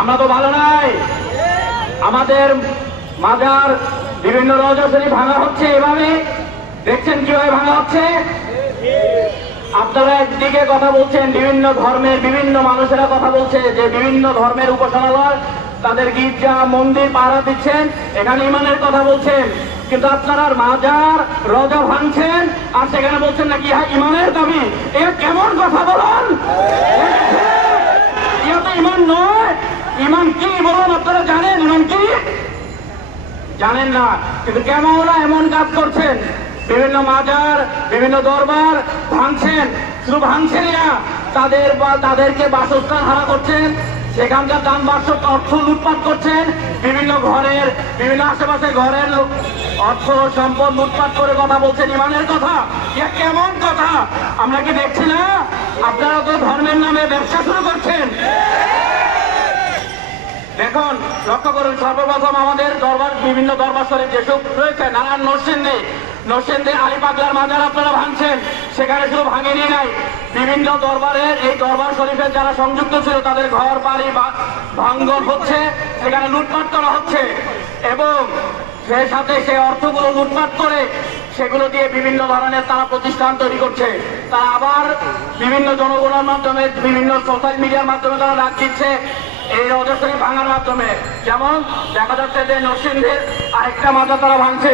আমরা তো ভালো নাই। আমাদের মাজার বিভিন্ন রজশ্রী ভাঙা হচ্ছে এভাবে। দেখছেন কীভাবে ভাঙা হচ্ছে? আপনারা একদিকে কথা বলছেন, বিভিন্ন ধর্মের বিভিন্ন মানুষেরা কথা বলছে যে বিভিন্ন ধর্মের উপাসনালয় তাদের গির্জা মন্দির পাহারা দিচ্ছেন, এখানে ইমানের কথা বলছেন। কিন্তু আপনারা মাজার রজা ভাঙছেন, আর সেখানে বলছেন নাকি হ্যাঁ ইমানের দাবি। এ কেমন কথা বলেন ইয়া তো ইমান নয় ইমান কি বলুন আপনারা জানেন ইমান কি জানেন না, কিন্তু কেমন ওরা এমন কাজ করছেন? বিভিন্ন মাজার, বিভিন্ন দরবার ভাঙছেন, শুধু ভাঙছেন না, তাদের বা, তাদেরকে বাসস্থান হারা করছেন, সেখানকার দান বাক্স অর্থ লুটপাট করছেন, বিভিন্ন ঘরের, বিভিন্ন আশেপাশে ঘরের অর্থ, সম্পদ লুটপাট করে কথা বলছেন, ইমানের কথা? কেমন কথা? আমরা কি দেখছি না? আপনারা তো ধর্মের নামে ব্যবসা শুরু করছেন। দেখুন লক্ষ্য করুন, সর্বপ্রথম আমাদের দরবার, বিভিন্ন দরবার শরীফ যেসব রয়েছে নানান নরসিংদী নরসিংদী আলী পাগলার মাজার আপনারা ভাঙছেন, সেখানে শুধু ভাঙেনি নাই, বিভিন্ন দরবারের এই দরবার শরীফের যারা সংযুক্ত ছিল, তাদের ঘর, বাড়ি ভাঙ্গন হচ্ছে, সেখানে লুটপাট করা হচ্ছে, এবং সেই সাথে সেই অর্থগুলো লুটপাট করে, সেগুলো দিয়ে বিভিন্ন ধরনের তারা প্রতিষ্ঠান তৈরি করছে। তারা আবার বিভিন্ন জনগণের মাধ্যমে, বিভিন্ন সোশ্যাল মিডিয়ার মাধ্যমে তারা ডাক দিচ্ছে এই অজস্রী ভাঙার মাধ্যমে। যেমন দেখা যাচ্ছে যে নরসিংহের আরেকটা মাথা তারা ভাঙছে।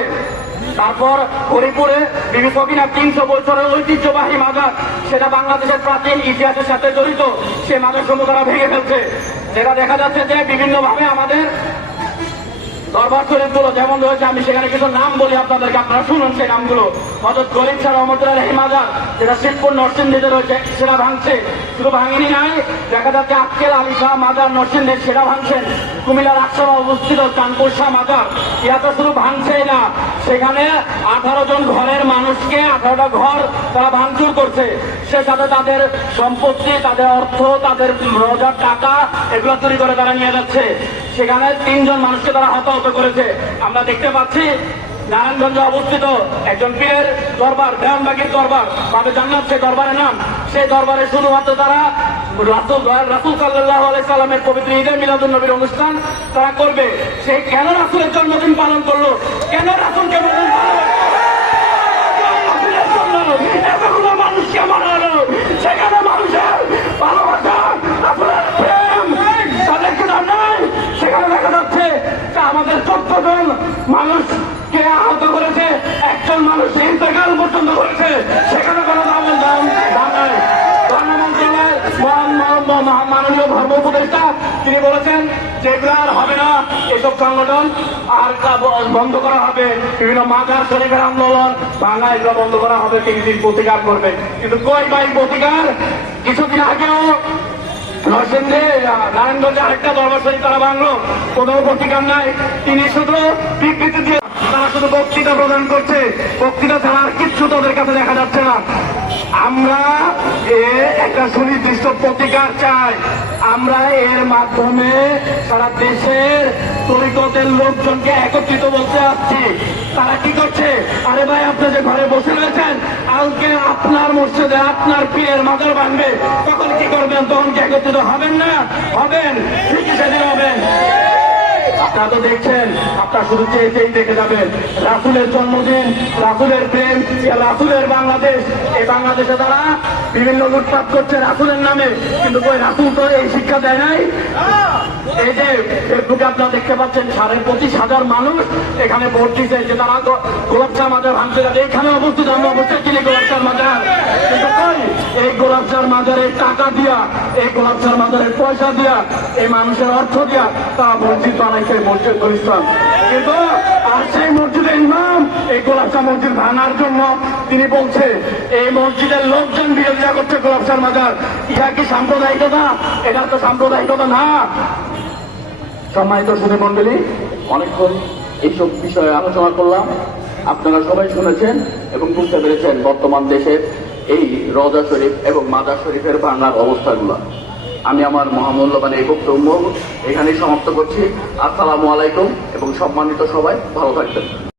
তারপর হরিপুরে বিভিন্ন কিনা তিনশো বছরের ঐতিহ্যবাহী মাজার সেটা বাংলাদেশের প্রাচীন ইতিহাসের সাথে জড়িত, সে মাজার সমূহ তারা ভেঙে ফেলছে। যেটা দেখা যাচ্ছে যে বিভিন্নভাবে আমাদের দরবার শরীফগুলো যেমন রয়েছে, আমি সেখানে কিছু নাম বলি আপনাদেরকে, আপনারা শুনুন সেই নামগুলো। হজরত গরিব স্যার রহমতুল্লাহ হিমাজার যেটা শিবপুর নরসিংদীতে রয়েছে, সেটা ভাঙছে। শুধু ভাঙেনি নাই, দেখা যাচ্ছে আজকের আলী শাহ মাজার নরসিংদী সেটা ভাঙছেন। কুমিল্লার আশ্রমে অবস্থিত চাঁদপুর শাহ মাজার এরা তো শুধু ভাঙছেই না, সেখানে আঠারো জন ঘরের মানুষকে, আঠারোটা ঘর তারা ভাঙচুর করছে। সে সাথে তাদের সম্পত্তি, তাদের অর্থ, তাদের রোজার টাকা, এগুলো চুরি করে তারা নিয়ে যাচ্ছে। সেখানে তিনজন মানুষকে তারা হতাহত করেছে। আমরা দেখতে পাচ্ছি, নারায়ণগঞ্জে অবস্থিত একজন পীরের দরবার, দেওয়ানবাগির দরবার, বাবে জান্নাত সে দরবারের নাম, সেই দরবারে শুধুমাত্র তারা রাসুল রাসুল সাল্লাহ সাল্লামের পবিত্র ঈদের মিলাদুল নবীর অনুষ্ঠান তারা করবে। সে কেন রাসুলের জন্মদিন পালন করল? কেন রাসুলকে রাসূলের জন্য মানুষকে মারালো সেখানে তিনি বলেছেন যে এগুলো আর হবে না, এসব সংগঠন আর বন্ধ করা হবে। বিভিন্ন মাজার শরীফের আন্দোলন বাংলা এগুলো বন্ধ করা হবে তিন দিন প্রতিকার করবে। কিন্তু কই ভাই প্রতিকার? কিছুদিন আগেও নরসিংদে নারায়ণগঞ্জে আরেকটা দরবার শরীফ তারা ভাঙলো। কোনো প্রতিকার নাই। তিনি শুধু বিবৃতি দিয়ে তারা শুধু বক্তৃতা প্রদান করছে। বক্তৃতা ছাড়া আর কিচ্ছু তাদের কাছে দেখা যাচ্ছে না আমরা এ একটা সুনির্দিষ্ট প্রতিকার চাই। আমরা এর মাধ্যমে সারা দেশের তরিকতের লোকজনকে একত্রিত বলতে আসছি। তারা কি করছে? আরে ভাই, আপনি যে ঘরে বসে রয়েছেন, কালকে আপনার মসজিদে আপনার পীরের মাদার বানবে তখন কি করবেন? তখন কি একত্রিত হবেন না? হবেন, ঠিকই সেদিন হবেন। আপনারা তো দেখছেন, আপনার শুধু চেয়ে চেয়ে দেখে যাবেন। রাসুলের জন্মদিন, রাসুলের প্রেম রাসুলের বাংলাদেশ। এই বাংলাদেশে তারা বিভিন্ন লুটপাট করছে রাসুলের নামে। কিন্তু কই রাসুল তো এই শিক্ষা দেয় নাই? এই যে ফেসবুকে আপনারা দেখতে পাচ্ছেন, সাড়ে পঁচিশ হাজার মানুষ এখানে ভোট যে তারা গো- গোলাপ শাহ মাজার ভাঙতে এখানে অবস্থিত আমরা চিনি গোলাপ শাহ মাজার এই গোলাপ শাহ মাজারের টাকা দিয়া, এই গোলাপ শাহ মাজারের পয়সা দিয়া, এই মানুষের অর্থ দিয়া মসজিদ বানাইছে মসজিদ ইসলাম কিন্তু আর সেই মসজিদের ইমাম এই মসজিদ ভাঙার জন্য তিনি বলছে, এই মসজিদের লোকজন বিরোধিতা করছে গোলাপ শাহ মাজার ইহা কি সাম্প্রদায়িকতা? এটা তো সাম্প্রদায়িকতা না। সম্মানিত সুধী মন্ডলী অনেকক্ষণ এইসব বিষয়ে আলোচনা করলাম। আপনারা সবাই শুনেছেন এবং বুঝতে পেরেছেন বর্তমান দেশের এই রজা শরীফ এবং মাজার শরীফের বাংলার অবস্থাগুলো। আমি আমার মহামূল্যবান এই বক্তব্য এখানেই সমাপ্ত করছি। আসসালামু আলাইকুম এবং সম্মানিত সবাই ভালো থাকবেন।